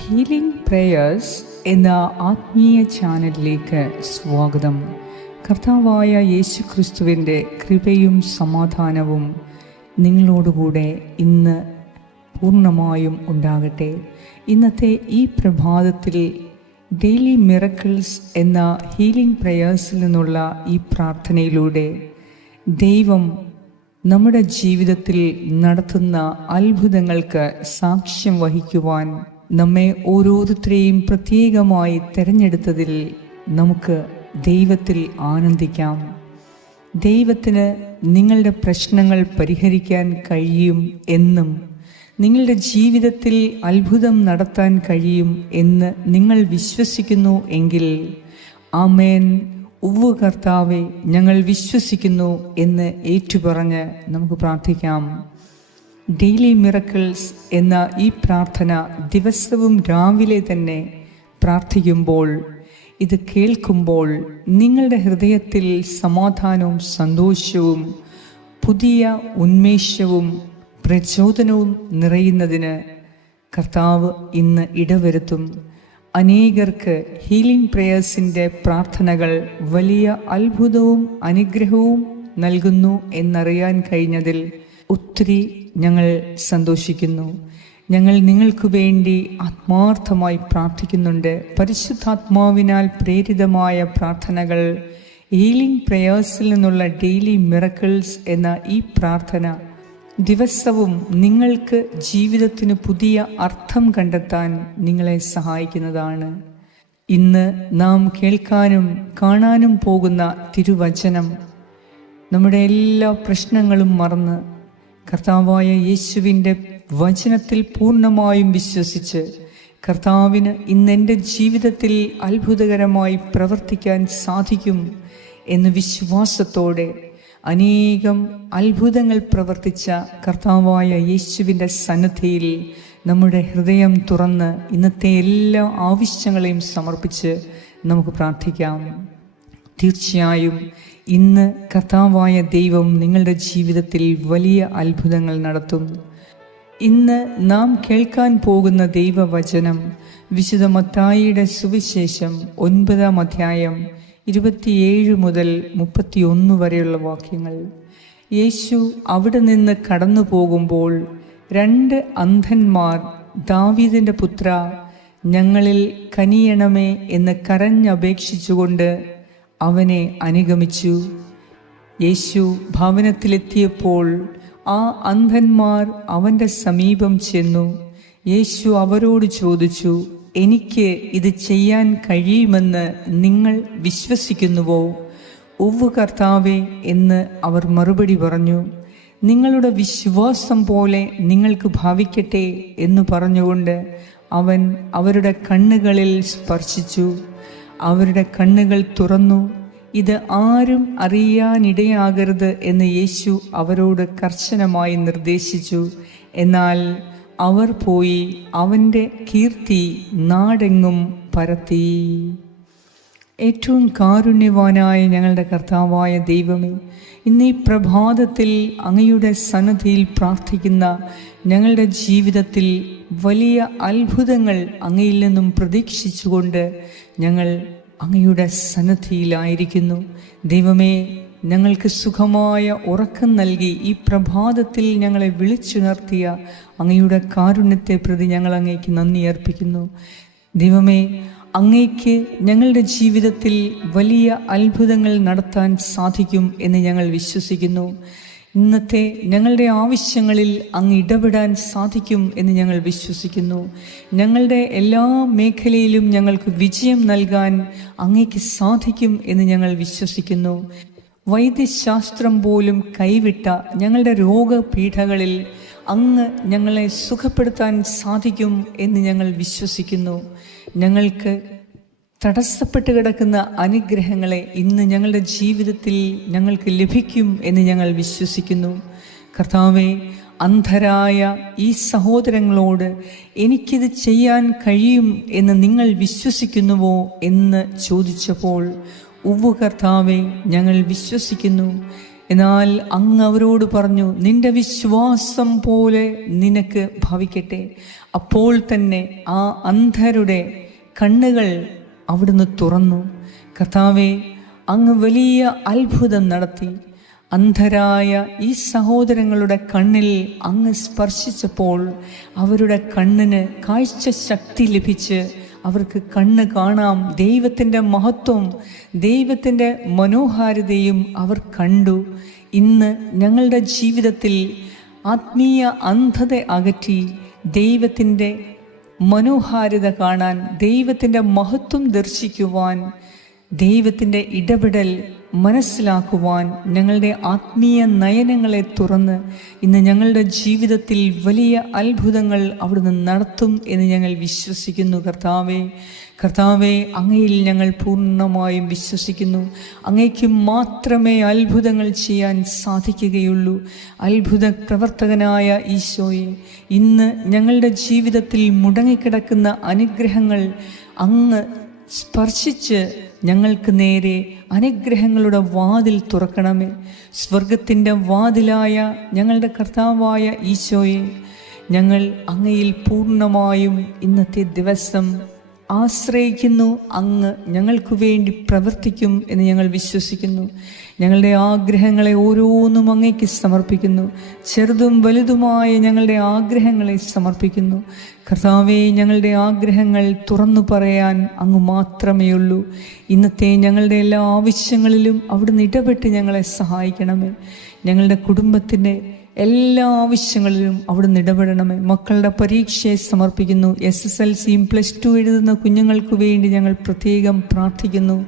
Healing prayers എന്ന ആത്മീയ ചാനലിലേക്ക് സ്വാഗതം. കർത്താവായ യേശു ക്രിസ്തുവിന്റെ കൃപയും സമാധാനവും നിങ്ങളോടുകൂടെ ഇന്ന് പൂർണമായും ഉണ്ടാകട്ടെ. ഇന്നത്തെ ഈ പ്രഭാതത്തിൽ ഡെയിലി മിറക്കിൾസ് എന്ന ഹീലിംഗ് പ്രേയേഴ്സിൽ നിന്നുള്ള ഈ പ്രാർത്ഥനയിലൂടെ ദൈവം നമ്മുടെ ജീവിതത്തിൽ നടത്തുന്ന അത്ഭുതങ്ങൾക്ക് സാക്ഷ്യം വഹിക്കുവാൻ നമ്മെ ഓരോരുത്തരെയും പ്രത്യേകമായി തിരഞ്ഞെടുത്തതിൽ നമുക്ക് ദൈവത്തിൽ ആനന്ദിക്കാം. ദൈവത്തിന് നിങ്ങളുടെ പ്രശ്നങ്ങൾ പരിഹരിക്കാൻ കഴിയും എന്നും നിങ്ങളുടെ ജീവിതത്തിൽ അത്ഭുതം നടത്താൻ കഴിയും എന്ന് നിങ്ങൾ വിശ്വസിക്കുന്നു എങ്കിൽ ആമേൻ. ഉവ്വ് കർത്താവെ ഞങ്ങൾ വിശ്വസിക്കുന്നു എന്ന് ഏറ്റുപറഞ്ഞ് നമുക്ക് പ്രാർത്ഥിക്കാം. ഡെയിലി മിറക്കിൾസ് എന്ന ഈ പ്രാർത്ഥന ദിവസവും രാവിലെ തന്നെ പ്രാർത്ഥിക്കുമ്പോൾ ഇത് കേൾക്കുമ്പോൾ നിങ്ങളുടെ ഹൃദയത്തിൽ സമാധാനവും സന്തോഷവും പുതിയ ഉന്മേഷവും പ്രചോദനവും നിറയുന്നതിന് കർത്താവ് ഇന്ന് ഇടവരുത്തും. അനേകർക്ക് ഹീലിംഗ് പ്രേയേഴ്സിന്റെ പ്രാർത്ഥനകൾ വലിയ അത്ഭുതവും അനുഗ്രഹവും നൽകുന്നു എന്നറിയാൻ കഴിഞ്ഞതിൽ ഒത്തിരി ഞങ്ങൾ സന്തോഷിക്കുന്നു. ഞങ്ങൾ നിങ്ങൾക്ക് വേണ്ടി ആത്മാർത്ഥമായി പ്രാർത്ഥിക്കുന്നുണ്ട്. പരിശുദ്ധാത്മാവിനാൽ പ്രേരിതമായ പ്രാർത്ഥനകൾ ഹീലിംഗ് പ്രേയേഴ്സിൽ നിന്നുള്ള ഡെയിലി മിറക്കിൾസ് എന്ന ഈ പ്രാർത്ഥന ദിവസവും നിങ്ങൾക്ക് ജീവിതത്തിന് പുതിയ അർത്ഥം കണ്ടെത്താൻ നിങ്ങളെ സഹായിക്കുന്നതാണ്. ഇന്ന് നാം കേൾക്കാനും കാണാനും പോകുന്ന തിരുവചനം നമ്മുടെ എല്ലാ പ്രശ്നങ്ങളും മറന്ന് കർത്താവായ യേശുവിന്റെ വചനത്തിൽ പൂർണമായും വിശ്വസിച്ച് കർത്താവിന് ഇന്ന് എന്റെ ജീവിതത്തിൽ അത്ഭുതകരമായി പ്രവർത്തിക്കാൻ സാധിക്കും എന്ന് വിശ്വാസത്തോടെ അനേകം അത്ഭുതങ്ങൾ പ്രവർത്തിച്ച കർത്താവായ യേശുവിന്റെ സന്നദ്ധിയിൽ നമ്മുടെ ഹൃദയം തുറന്ന് ഇന്നത്തെ എല്ലാ ആവശ്യങ്ങളെയും സമർപ്പിച്ച് നമുക്ക് പ്രാർത്ഥിക്കാം. തീർച്ചയായും ഇന്ന് കർത്താവായ ദൈവം നിങ്ങളുടെ ജീവിതത്തിൽ വലിയ അത്ഭുതങ്ങൾ നടത്തും. ഇന്ന് നാം കേൾക്കാൻ പോകുന്ന ദൈവവചനം വിശുദ്ധ മത്തായിയുടെ സുവിശേഷം ഒൻപതാം അധ്യായം ഇരുപത്തിയേഴ് മുതൽ മുപ്പത്തിയൊന്ന് വരെയുള്ള വാക്യങ്ങൾ. യേശു അവിടെ നിന്ന് കടന്നു പോകുമ്പോൾ രണ്ട് അന്ധന്മാർ ദാവീദിന്റെ പുത്ര ഞങ്ങളിൽ കനിയണമേ എന്ന് കരഞ്ഞപേക്ഷിച്ചുകൊണ്ട് അവനെ അനുഗമിച്ചു. യേശു ഭവനത്തിലെത്തിയപ്പോൾ ആ അന്ധന്മാർ അവന്റെ സമീപം ചെന്നു. യേശു അവരോട് ചോദിച്ചു എനിക്ക് ഇത് ചെയ്യാൻ കഴിയുമെന്ന് നിങ്ങൾ വിശ്വസിക്കുന്നുവോ? ഉവ്വ് കർത്താവേ എന്ന് അവർ മറുപടി പറഞ്ഞു. നിങ്ങളുടെ വിശ്വാസം പോലെ നിങ്ങൾക്ക് ഭാവിക്കട്ടെ എന്ന് പറഞ്ഞുകൊണ്ട് അവൻ അവരുടെ കണ്ണുകളിൽ സ്പർശിച്ചു. അവരുടെ കണ്ണുകൾ തുറന്നു ഇത് ആരും അറിയാനിടയാകരുത് എന്ന് യേശു അവരോട് കർശനമായി നിർദ്ദേശിച്ചു. എന്നാൽ അവർ പോയി അവന്റെ കീർത്തി നാടെങ്ങും പരത്തി. ഏറ്റവും കാരുണ്യവാനായ ഞങ്ങളുടെ കർത്താവായ ദൈവമേ ഇന്ന് ഈ പ്രഭാതത്തിൽ അങ്ങയുടെ സന്നദ്ധിയിൽ പ്രാർത്ഥിക്കുന്ന ഞങ്ങളുടെ ജീവിതത്തിൽ വലിയ അത്ഭുതങ്ങൾ അങ്ങയിൽ നിന്നും പ്രതീക്ഷിച്ചുകൊണ്ട് ഞങ്ങൾ അങ്ങയുടെ സന്നദ്ധിയിലായിരിക്കുന്നു ദൈവമേ ഞങ്ങൾക്ക് സുഖമായ ഉറക്കം നൽകി ഈ പ്രഭാതത്തിൽ ഞങ്ങളെ വിളിച്ചുണർത്തിയ അങ്ങയുടെ കാരുണ്യത്തെ പ്രതി ഞങ്ങൾ അങ്ങേക്ക് നന്ദി അർപ്പിക്കുന്നു. ദൈവമേ അങ്ങേക്ക് ഞങ്ങളുടെ ജീവിതത്തിൽ വലിയ അത്ഭുതങ്ങൾ നടത്താൻ സാധിക്കും എന്ന് ഞങ്ങൾ വിശ്വസിക്കുന്നു. ഇന്നത്തെ ഞങ്ങളുടെ ആവശ്യങ്ങളിൽ അങ്ങ് ഇടപെടാൻ സാധിക്കും എന്ന് ഞങ്ങൾ വിശ്വസിക്കുന്നു. ഞങ്ങളുടെ എല്ലാ മേഖലയിലും ഞങ്ങൾക്ക് വിജയം നൽകാൻ അങ്ങേക്ക് സാധിക്കും എന്ന് ഞങ്ങൾ വിശ്വസിക്കുന്നു. വൈദ്യശാസ്ത്രം പോലും കൈവിട്ട ഞങ്ങളുടെ രോഗപീഠകളിൽ അങ്ങ് ഞങ്ങളെ സുഖപ്പെടുത്താൻ സാധിക്കും എന്ന് ഞങ്ങൾ വിശ്വസിക്കുന്നു. ഞങ്ങൾക്ക് തടസ്സപ്പെട്ട് കിടക്കുന്ന അനുഗ്രഹങ്ങളെ ഇന്ന് ഞങ്ങളുടെ ജീവിതത്തിൽ ഞങ്ങൾക്ക് ലഭിക്കും എന്ന് ഞങ്ങൾ വിശ്വസിക്കുന്നു. കർത്താവെ അന്ധരായ ഈ സഹോദരങ്ങളോട് എനിക്കിത് ചെയ്യാൻ കഴിയും എന്ന് നിങ്ങൾ വിശ്വസിക്കുന്നുവോ എന്ന് ചോദിച്ചപ്പോൾ ഉവ്വ് കർത്താവെ ഞങ്ങൾ വിശ്വസിക്കുന്നു. എന്നാൽ അങ്ങ് അവരോട് പറഞ്ഞു നിന്റെ വിശ്വാസം പോലെ നിനക്ക് ഭവിക്കട്ടെ. അപ്പോൾ തന്നെ ആ അന്ധരുടെ കണ്ണുകൾ അവിടുന്ന് തുറന്നു. കർത്താവെ അങ്ങ് വലിയ അത്ഭുതം നടത്തി. അന്ധരായ ഈ സഹോദരങ്ങളുടെ കണ്ണിൽ അങ്ങ് സ്പർശിച്ചപ്പോൾ അവരുടെ കണ്ണിന് കാഴ്ച ശക്തി ലഭിച്ച് അവർക്ക് കണ്ണ് കാണാം. ദൈവത്തിന്റെ മഹത്വം ദൈവത്തിന്റെ മനോഹാരിതയും അവർ കണ്ടു. ഇന്ന് ഞങ്ങളുടെ ജീവിതത്തിൽ ആത്മീയ അന്ധത അകറ്റി ദൈവത്തിന്റെ മനോഹാരിത കാണാൻ ദൈവത്തിന്റെ മഹത്വം ദർശിക്കുവാൻ ദൈവത്തിന്റെ ഇടപെടൽ മനസ്സിലാക്കുവാൻ ഞങ്ങളുടെ ആത്മീയ നയനങ്ങളെ തുറന്ന് ഇന്ന് ഞങ്ങളുടെ ജീവിതത്തിൽ വലിയ അത്ഭുതങ്ങൾ അവിടുന്ന് നടത്തും എന്ന് ഞങ്ങൾ വിശ്വസിക്കുന്നു കർത്താവെ. കർത്താവെ അങ്ങയിൽ ഞങ്ങൾ പൂർണമായും വിശ്വസിക്കുന്നു. അങ്ങയ്ക്ക് മാത്രമേ അത്ഭുതങ്ങൾ ചെയ്യാൻ സാധിക്കുകയുള്ളൂ. അത്ഭുത പ്രവർത്തകനായ ഈശോയെ ഇന്ന് ഞങ്ങളുടെ ജീവിതത്തിൽ മുടങ്ങിക്കിടക്കുന്ന അനുഗ്രഹങ്ങൾ അങ്ങ് സ്പർശിച്ച് ഞങ്ങൾക്ക് നേരെ അനുഗ്രഹങ്ങളുടെ വാതിൽ തുറക്കണമേ. സ്വർഗത്തിന്റെ വാതിലായ ഞങ്ങളുടെ കർത്താവായ ഈശോയെ ഞങ്ങൾ അങ്ങയിൽ പൂർണമായും ഇന്നത്തെ ദിവസം ആശ്രയിക്കുന്നു അങ്ങ് ഞങ്ങൾക്ക് വേണ്ടി പ്രവർത്തിക്കും എന്ന് ഞങ്ങൾ വിശ്വസിക്കുന്നു. ഞങ്ങളുടെ ആഗ്രഹങ്ങളെ ഓരോന്നും അങ്ങേക്ക് സമർപ്പിക്കുന്നു. ചെറുതും വലുതുമായ ഞങ്ങളുടെ ആഗ്രഹങ്ങളെ സമർപ്പിക്കുന്നു. കർത്താവെ ഞങ്ങളുടെ ആഗ്രഹങ്ങൾ തുറന്നു പറയാൻ അങ്ങ് മാത്രമേ ഉള്ളൂ ഇന്നത്തെ ഞങ്ങളുടെ എല്ലാ ആവശ്യങ്ങളിലും അവിടുന്ന് ഇടപെട്ട് ഞങ്ങളെ സഹായിക്കണമേ. ഞങ്ങളുടെ കുടുംബത്തിന്റെ എല്ലാ ആവശ്യങ്ങളിലും അവിടുന്ന് ഇടപെടണമേ. മക്കളുടെ പരീക്ഷയെ സമർപ്പിക്കുന്നു. എസ് എസ് എൽ സിയും പ്ലസ് ടു എഴുതുന്ന കുഞ്ഞുങ്ങൾക്ക് വേണ്ടി ഞങ്ങൾ പ്രത്യേകം പ്രാർത്ഥിക്കുന്നു.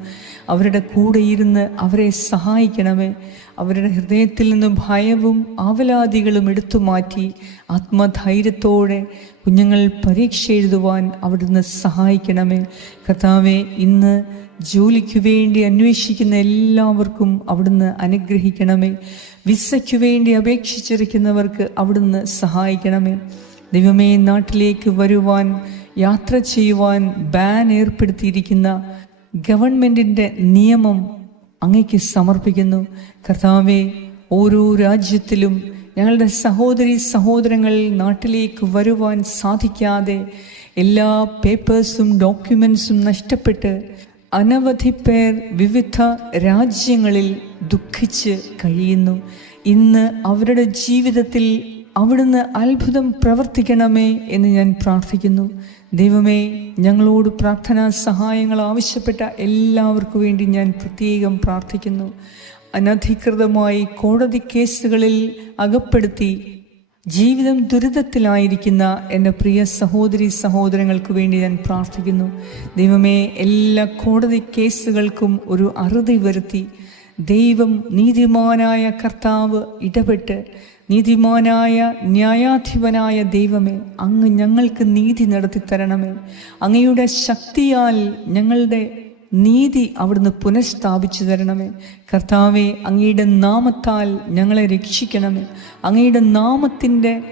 അവരുടെ കൂടെ ഇരുന്ന് അവരെ സഹായിക്കണമേ. അവരുടെ ഹൃദയത്തിൽ നിന്ന് ഭയവും ആവലാദികളും എടുത്തു മാറ്റി ആത്മധൈര്യത്തോടെ കുഞ്ഞുങ്ങൾ പരീക്ഷ എഴുതുവാൻ അവിടുന്ന് സഹായിക്കണമേ. കർത്താവെ ഇന്ന് ജോലിക്കു വേണ്ടി അന്വേഷിക്കുന്ന എല്ലാവർക്കും അവിടുന്ന് അനുഗ്രഹിക്കണമേ. വിസയ്ക്കു വേണ്ടി അപേക്ഷിച്ചിരിക്കുന്നവർക്ക് അവിടുന്ന് സഹായിക്കണമേ. ദൈവമേ നാട്ടിലേക്ക് വരുവാൻ യാത്ര ചെയ്യുവാൻ ബാൻ ഏർപ്പെടുത്തിയിരിക്കുന്ന ഗവൺമെന്റിന്റെ നിയമം അങ്ങയ്ക്ക് സമർപ്പിക്കുന്നു. കർത്താവെ ഓരോ രാജ്യത്തിലും ഞങ്ങളുടെ സഹോദരി സഹോദരങ്ങൾ നാട്ടിലേക്ക് വരുവാൻ സാധിക്കാതെ എല്ലാ പേപ്പേഴ്സും ഡോക്യുമെൻസും നഷ്ടപ്പെട്ട് അനവധി പേർ വിവിധ രാജ്യങ്ങളിൽ ദുഃഖിച്ച് കഴിയുന്നു. ഇന്ന് അവരുടെ ജീവിതത്തിൽ അവിടുന്ന് അത്ഭുതം പ്രവർത്തിക്കണമേ എന്ന് ഞാൻ പ്രാർത്ഥിക്കുന്നു. ദൈവമേ ഞങ്ങളോട് പ്രാർത്ഥനാ സഹായങ്ങൾ ആവശ്യപ്പെട്ട എല്ലാവർക്കു വേണ്ടി ഞാൻ പ്രത്യേകം പ്രാർത്ഥിക്കുന്നു. അനധികൃതമായി കോടതി കേസുകളിൽ അകപ്പെടുത്തി ജീവിതം ദുരിതത്തിലായിരിക്കുന്ന എന്റെ പ്രിയ സഹോദരി സഹോദരങ്ങൾക്ക് വേണ്ടി ഞാൻ പ്രാർത്ഥിക്കുന്നു. ദൈവമേ എല്ലാ കോടതി കേസുകൾക്കും ഒരു അറുതി വരുത്തി ദൈവം നീതിമാനായ കർത്താവ് ഇടപെട്ട് നീതിമാനായ ന്യായാധിപനായ ദൈവമേ അങ്ങ് ഞങ്ങൾക്ക് നീതി നടത്തി തരണമേ അങ്ങയുടെ ശക്തിയാൽ ഞങ്ങളുടെ നീതി അവിടുന്ന് പുനഃസ്ഥാപിച്ചു തരണമേ. കർത്താവെ അങ്ങയുടെ നാമത്താൽ ഞങ്ങളെ രക്ഷിക്കണമേ. അങ്ങയുടെ നാമത്തിന്റെ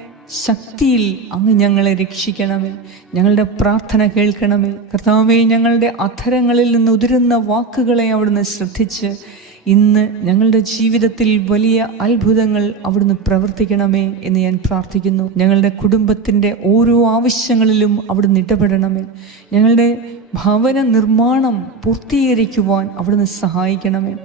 ശക്തിയിൽ അങ്ങ് ഞങ്ങളെ രക്ഷിക്കണമേ. ഞങ്ങളുടെ പ്രാർത്ഥന കേൾക്കണമേ. കർത്താവെ ഞങ്ങളുടെ അധരങ്ങളിൽ നിന്ന് ഉതിരുന്ന വാക്കുകളെ അവിടുന്ന് ശ്രദ്ധിച്ച് ഇന്ന് ഞങ്ങളുടെ ജീവിതത്തിൽ വലിയ അത്ഭുതങ്ങൾ അവിടുന്ന് പ്രവർത്തിക്കണമേ എന്ന് ഞാൻ പ്രാർത്ഥിക്കുന്നു. ഞങ്ങളുടെ കുടുംബത്തിന്റെ ഓരോ ആവശ്യങ്ങളിലും അവിടുന്ന് ഇടപെടണമേ. ഞങ്ങളുടെ ഭവന നിർമ്മാണം പൂർത്തീകരിക്കുവാൻ അവിടുന്ന് സഹായിക്കണമേ.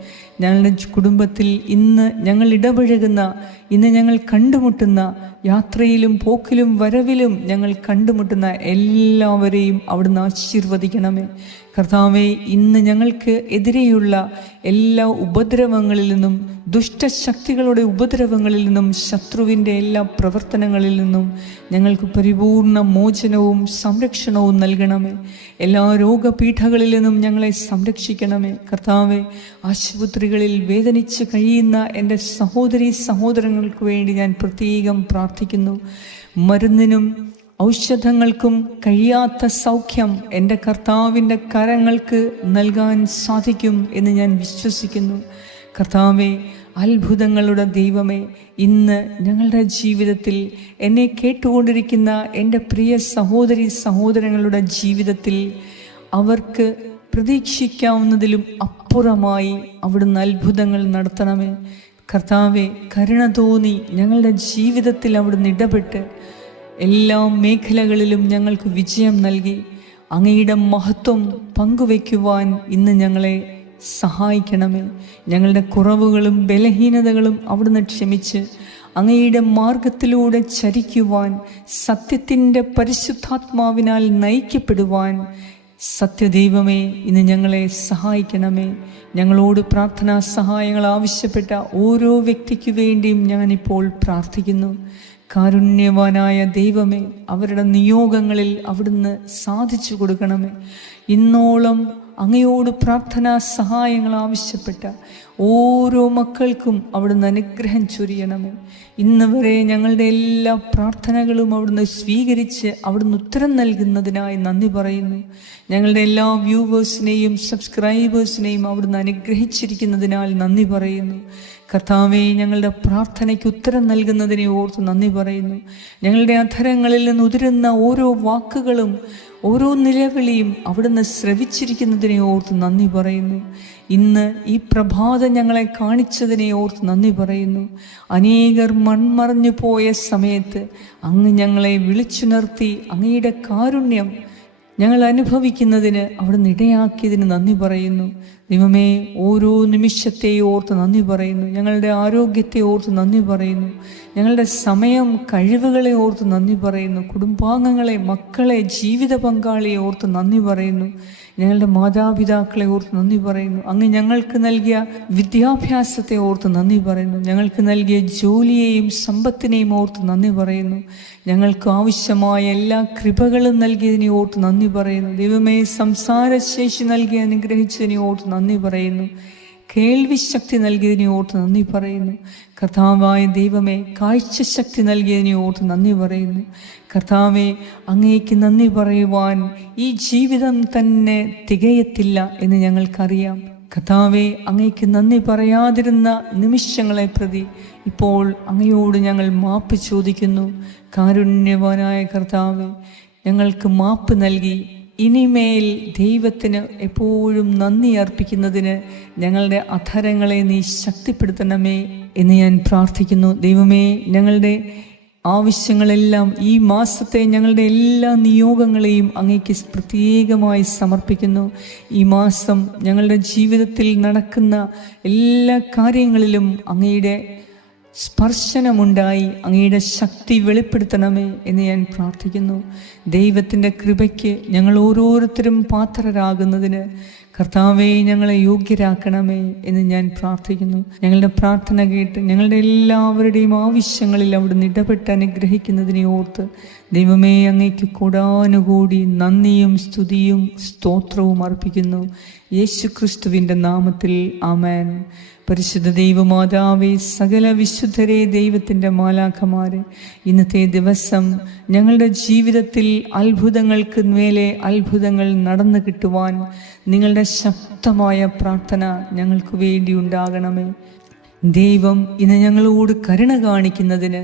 ഞങ്ങളുടെ കുടുംബത്തിൽ ഇന്ന് ഞങ്ങൾ ഇടപഴകുന്ന ഇന്ന് ഞങ്ങൾ കണ്ടുമുട്ടുന്ന യാത്രയിലും പോക്കിലും വരവിലും ഞങ്ങൾ കണ്ടുമുട്ടുന്ന എല്ലാവരെയും അവിടുന്ന് ആശീർവദിക്കണമേ. കർത്താവെ ഇന്ന് ഞങ്ങൾക്ക് എതിരെയുള്ള എല്ലാ ഉപദ്രവങ്ങളിൽ നിന്നും ദുഷ്ടശക്തികളുടെ ഉപദ്രവങ്ങളിൽ നിന്നും ശത്രുവിന്റെ എല്ലാ പ്രവർത്തനങ്ങളിൽ നിന്നും ഞങ്ങൾക്ക് പരിപൂർണ മോചനവും സംരക്ഷണവും നൽകണമേ. എല്ലാ രോഗപീഠകളിൽ നിന്നും ഞങ്ങളെ സംരക്ഷിക്കണമേ. കർത്താവെ ആശുപത്രികളിൽ വേദനിച്ച് കഴിയുന്ന എന്റെ സഹോദരി സഹോദരങ്ങൾക്ക് വേണ്ടി ഞാൻ പ്രത്യേകം പ്രാർത്ഥിക്കുന്നു. മരുന്നിനും ഔഷധങ്ങൾക്കും കഴിയാത്ത സൗഖ്യം എന്റെ കർത്താവിന്റെ കരങ്ങൾക്ക് നൽകാൻ സാധിക്കും എന്ന് ഞാൻ വിശ്വസിക്കുന്നു. കർത്താവെ അത്ഭുതങ്ങളുടെ ദൈവമേ ഇന്ന് ഞങ്ങളുടെ ജീവിതത്തിൽ എന്നെ കേട്ടുകൊണ്ടിരിക്കുന്ന എന്റെ പ്രിയ സഹോദരി സഹോദരങ്ങളുടെ ജീവിതത്തിൽ അവർക്ക് പ്രതീക്ഷിക്കാവുന്നതിലും അപ്പുറമായി അവിടുന്ന് അത്ഭുതങ്ങൾ നടത്തണമേ. കർത്താവെ കരുണ തോന്നി ഞങ്ങളുടെ ജീവിതത്തിൽ അവിടുന്ന് ഇടപെട്ട് എല്ലാ മേഖലകളിലും ഞങ്ങൾക്ക് വിജയം നൽകി. അങ്ങയുടെ മഹത്വം പങ്കുവയ്ക്കുവാൻ ഇന്ന് ഞങ്ങളെ സഹായിക്കണമേ. ഞങ്ങളുടെ കുറവുകളും ബലഹീനതകളും അവിടുന്ന് ക്ഷമിച്ച് അങ്ങയുടെ മാർഗത്തിലൂടെ ചരിക്കുവാൻ സത്യത്തിന്റെ പരിശുദ്ധാത്മാവിനാൽ നയിക്കപ്പെടുവാൻ സത്യദൈവമേ ഇന്ന് ഞങ്ങളെ സഹായിക്കണമേ. ഞങ്ങളോട് പ്രാർത്ഥനാ സഹായങ്ങൾ ആവശ്യപ്പെട്ട ഓരോ വ്യക്തിക്കു വേണ്ടിയും ഞാനിപ്പോൾ പ്രാർത്ഥിക്കുന്നു. കാരുണ്യവാനായ ദൈവമേ അവരുടെ നിയോഗങ്ങളിൽ അവിടുന്ന് സാധിച്ചു കൊടുക്കണമേ. ഇന്നോളം അങ്ങയോട് പ്രാർത്ഥനാ സഹായങ്ങൾ ആവശ്യപ്പെട്ട ഓരോ മക്കൾക്കും അവിടുന്ന് അനുഗ്രഹം ചൊരിയണമേ. ഇന്ന് വരെ ഞങ്ങളുടെ എല്ലാ പ്രാർത്ഥനകളും അവിടുന്ന് സ്വീകരിച്ച് അവിടുന്ന് ഉത്തരം നൽകുന്നതിനായി നന്ദി പറയുന്നു. ഞങ്ങളുടെ എല്ലാ വ്യൂവേഴ്സിനെയും സബ്സ്ക്രൈബേഴ്സിനെയും അവിടുന്ന് അനുഗ്രഹിച്ചിരിക്കുന്നതിനാൽ നന്ദി പറയുന്നു. കർത്താവെ ഞങ്ങളുടെ പ്രാർത്ഥനയ്ക്ക് ഉത്തരം നൽകുന്നതിനെ ഓർത്ത് നന്ദി പറയുന്നു. ഞങ്ങളുടെ അധരങ്ങളിൽ നിന്ന് ഉതിരുന്ന ഓരോ വാക്കുകളും ഓരോ നിലവിളിയും അവിടുന്ന് ശ്രവിച്ചിരിക്കുന്നതിനെ ഓർത്ത് നന്ദി പറയുന്നു. ഇന്ന് ഈ പ്രഭാതം ഞങ്ങളെ കാണിച്ചതിനെ ഓർത്ത് നന്ദി പറയുന്നു. അനേകർ മൺമറഞ്ഞു പോയ സമയത്ത് അങ്ങ് ഞങ്ങളെ വിളിച്ചുണർത്തി അങ്ങയുടെ കാരുണ്യം ഞങ്ങൾ അനുഭവിക്കുന്നതിന് അവിടുന്ന് ഇടയാക്കിയതിന് നന്ദി പറയുന്നു. ദൈവമേ ഓരോ നിമിഷത്തെയും ഓർത്ത് നന്ദി പറയുന്നു. ഞങ്ങളുടെ ആരോഗ്യത്തെ ഓർത്ത് നന്ദി പറയുന്നു. ഞങ്ങളുടെ സമയം കഴിവുകളെ ഓർത്ത് നന്ദി പറയുന്നു. കുടുംബാംഗങ്ങളെ മക്കളെ ജീവിത പങ്കാളിയെ ഓർത്ത് നന്ദി പറയുന്നു. ഞങ്ങളുടെ മാതാപിതാക്കളെ ഓർത്ത് നന്ദി പറയുന്നു. അങ്ങ് ഞങ്ങൾക്ക് നൽകിയ വിദ്യാഭ്യാസത്തെ ഓർത്ത് നന്ദി പറയുന്നു. ഞങ്ങൾക്ക് നൽകിയ ജോലിയെയും സമ്പത്തിനെയും ഓർത്ത് നന്ദി പറയുന്നു. ഞങ്ങൾക്ക് ആവശ്യമായ എല്ലാ കൃപകളും നൽകിയതിനെ ഓർത്ത് നന്ദി പറയുന്നു. ദൈവമേ സംസാരശേഷി നൽകി അനുഗ്രഹിച്ചതിനെ ഓർത്ത് നന്ദി പറയുന്നു. കേൾവി ശക്തി നൽകിയതിനെ ഓർത്ത് നന്ദി പറയുന്നു. കർത്താവായ ദൈവമേ കാഴ്ചശക്തി നൽകിയതിനെ ഓർത്ത് നന്ദി പറയുന്നു. കർത്താവെ അങ്ങേക്ക് നന്ദി പറയുവാൻ ഈ ജീവിതം തന്നെ തികയത്തില്ല എന്ന് ഞങ്ങൾക്കറിയാം. കർത്താവെ അങ്ങേക്ക് നന്ദി പറയാതിരുന്ന നിമിഷങ്ങളെ പ്രതി ഇപ്പോൾ അങ്ങയോട് ഞങ്ങൾ മാപ്പ് ചോദിക്കുന്നു. കാരുണ്യവാനായ കർത്താവെ ഞങ്ങൾക്ക് മാപ്പ് നൽകി ഇനിമേൽ ദൈവത്തിന് എപ്പോഴും നന്ദി അർപ്പിക്കുന്നതിന് ഞങ്ങളുടെ അധരങ്ങളെ നീ ശക്തിപ്പെടുത്തണമേ എന്ന് ഞാൻ പ്രാർത്ഥിക്കുന്നു. ദൈവമേ ഞങ്ങളുടെ ആവശ്യങ്ങളെല്ലാം ഈ മാസത്തെ ഞങ്ങളുടെ എല്ലാ നിയോഗങ്ങളെയും അങ്ങേക്ക് പ്രത്യേകമായി സമർപ്പിക്കുന്നു. ഈ മാസം ഞങ്ങളുടെ ജീവിതത്തിൽ നടക്കുന്ന എല്ലാ കാര്യങ്ങളിലും അങ്ങയുടെ സ്പർശനമുണ്ടായി അങ്ങയുടെ ശക്തി വെളിപ്പെടുത്തണമേ എന്ന് ഞാൻ പ്രാർത്ഥിക്കുന്നു. ദൈവത്തിന്റെ കൃപയ്ക്ക് ഞങ്ങൾ ഓരോരുത്തരും പാത്രരാകുന്നതിന് കർത്താവെ ഞങ്ങളെ യോഗ്യരാക്കണമേ എന്ന് ഞാൻ പ്രാർത്ഥിക്കുന്നു. ഞങ്ങളുടെ പ്രാർത്ഥന കേട്ട് ഞങ്ങളുടെ എല്ലാവരുടെയും ആവശ്യങ്ങളിൽ അവിടുന്ന് ഇടപെട്ട് അനുഗ്രഹിക്കുന്നതിനെ ഓർത്ത് ദൈവമേ അങ്ങേക്ക് കൂടാനുകൂടി നന്ദിയും സ്തുതിയും സ്തോത്രവും അർപ്പിക്കുന്നു. യേശു ക്രിസ്തുവിന്റെ നാമത്തിൽ ആമേൻ. പരിശുദ്ധ ദൈവമാതാവേ സകല വിശുദ്ധരെ ദൈവത്തിന്റെ മാലാഖമാരെ ഇന്നത്തെ ദിവസം ഞങ്ങളുടെ ജീവിതത്തിൽ അത്ഭുതങ്ങൾക്ക് മേലെ അത്ഭുതങ്ങൾ നടന്നു കിട്ടുവാൻ നിങ്ങളുടെ ശക്തമായ പ്രാർത്ഥന ഞങ്ങൾക്ക് വേണ്ടി ഉണ്ടാകണമേ. ദൈവം ഇന്ന് ഞങ്ങളോട് കരുണ കാണിക്കുന്നതിന്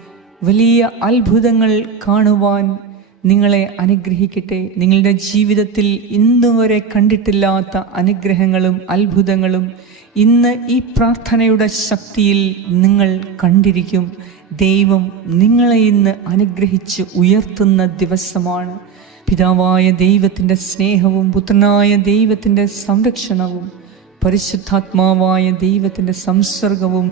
വലിയ അത്ഭുതങ്ങൾ കാണുവാൻ നിങ്ങളെ അനുഗ്രഹിക്കട്ടെ. നിങ്ങളുടെ ജീവിതത്തിൽ ഇന്നുവരെ കണ്ടിട്ടില്ലാത്ത അനുഗ്രഹങ്ങളും അത്ഭുതങ്ങളും ഇന്ന് ഈ പ്രാർത്ഥനയുടെ ശക്തിയിൽ നിങ്ങൾ കണ്ടിരിക്കും. ദൈവം നിങ്ങളെ ഇന്ന് അനുഗ്രഹിച്ച് ഉയർത്തുന്ന ദിവസമാണ്. പിതാവായ ദൈവത്തിന്റെ സ്നേഹവും പുത്രനായ ദൈവത്തിന്റെ സംരക്ഷണവും പരിശുദ്ധാത്മാവായ ദൈവത്തിന്റെ സംസർഗവും